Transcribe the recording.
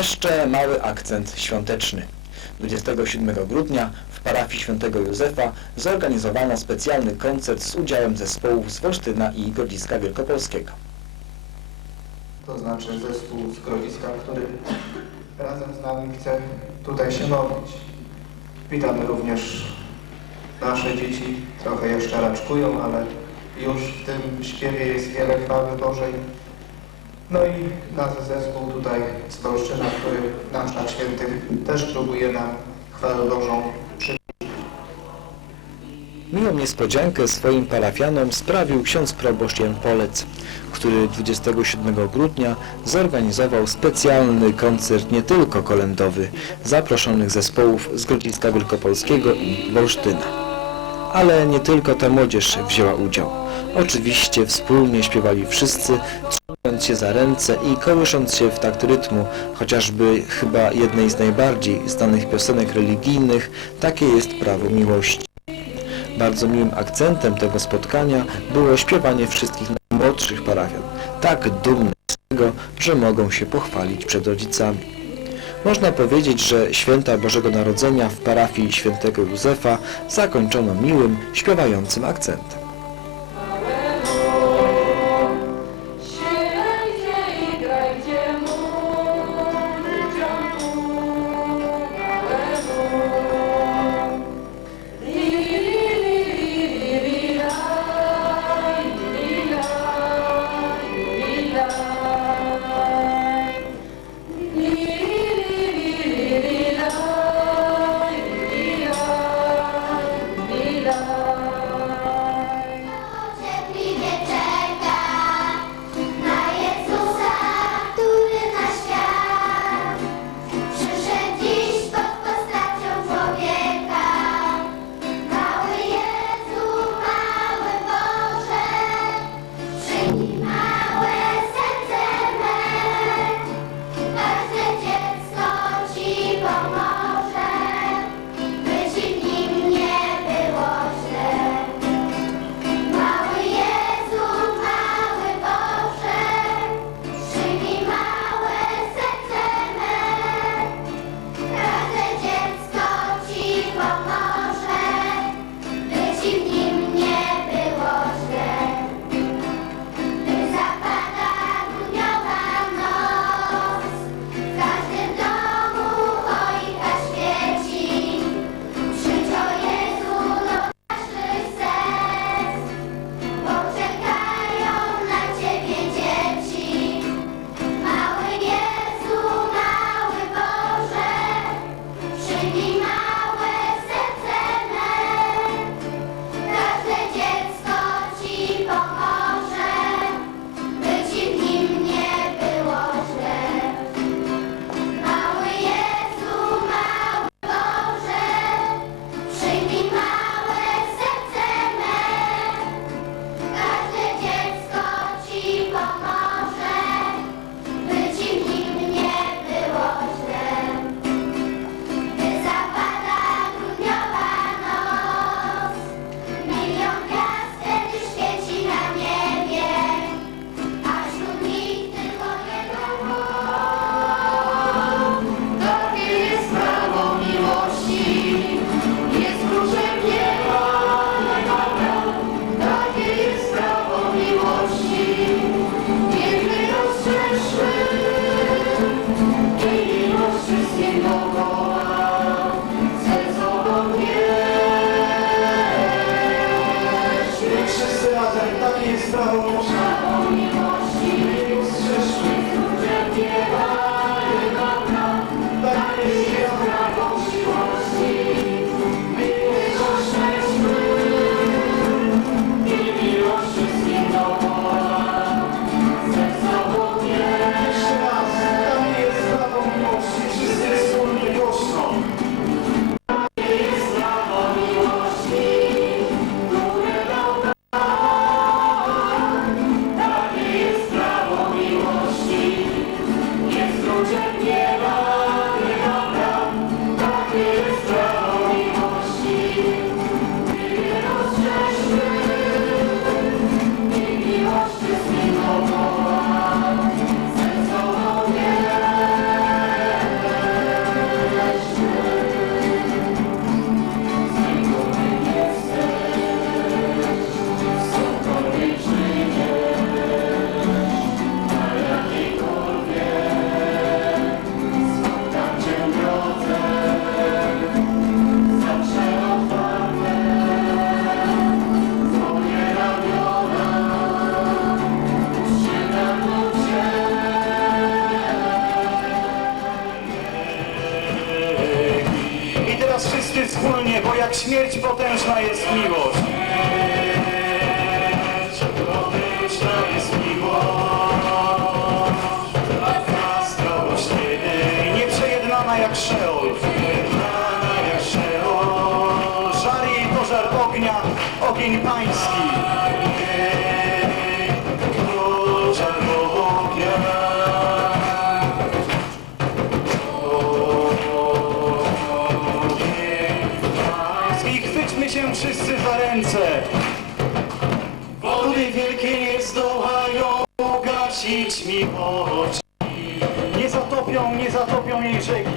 Jeszcze mały akcent świąteczny. 27 grudnia w parafii świętego Józefa zorganizowano specjalny koncert z udziałem zespołów z Wolsztyna i Grodziska Wielkopolskiego. to znaczy zespół z Grodziska, który razem z nami chce tutaj się modlić. Witamy również nasze dzieci, trochę jeszcze raczkują, ale już w tym śpiewie jest wiele chwały Bożej. No i nasz zespół tutaj z Polszczyna, który na Mszach Świętych też próbuje nam chwałę Bożą Miłą niespodziankę swoim parafianom sprawił ksiądz proboszcz Jan Polec, który 27 grudnia zorganizował specjalny koncert nie tylko kolędowy zaproszonych zespołów z Grodziska Wielkopolskiego i Wolsztyna. Ale nie tylko ta młodzież wzięła udział. Oczywiście wspólnie śpiewali wszyscy, trzymając się za ręce i kołysząc się w takt rytmu, chociażby chyba jednej z najbardziej znanych piosenek religijnych, takie jest prawo miłości. Bardzo miłym akcentem tego spotkania było śpiewanie wszystkich najmłodszych parafian, tak dumnych z tego, że mogą się pochwalić przed rodzicami. Można powiedzieć, że święta Bożego Narodzenia w parafii świętego Józefa zakończono miłym, śpiewającym akcentem. Jak śmierć potężna jest miłość. Potężna jest miłość. Zdrowość jedynie, nieprzejednana jak Szeol. Nieprzejednana jak Szeol. Żar jej pożar ognia, ogień pański. granice. Wody wielkie nie zdołają gasić mi oczy. Nie zatopią, nie zatopią jej rzeki.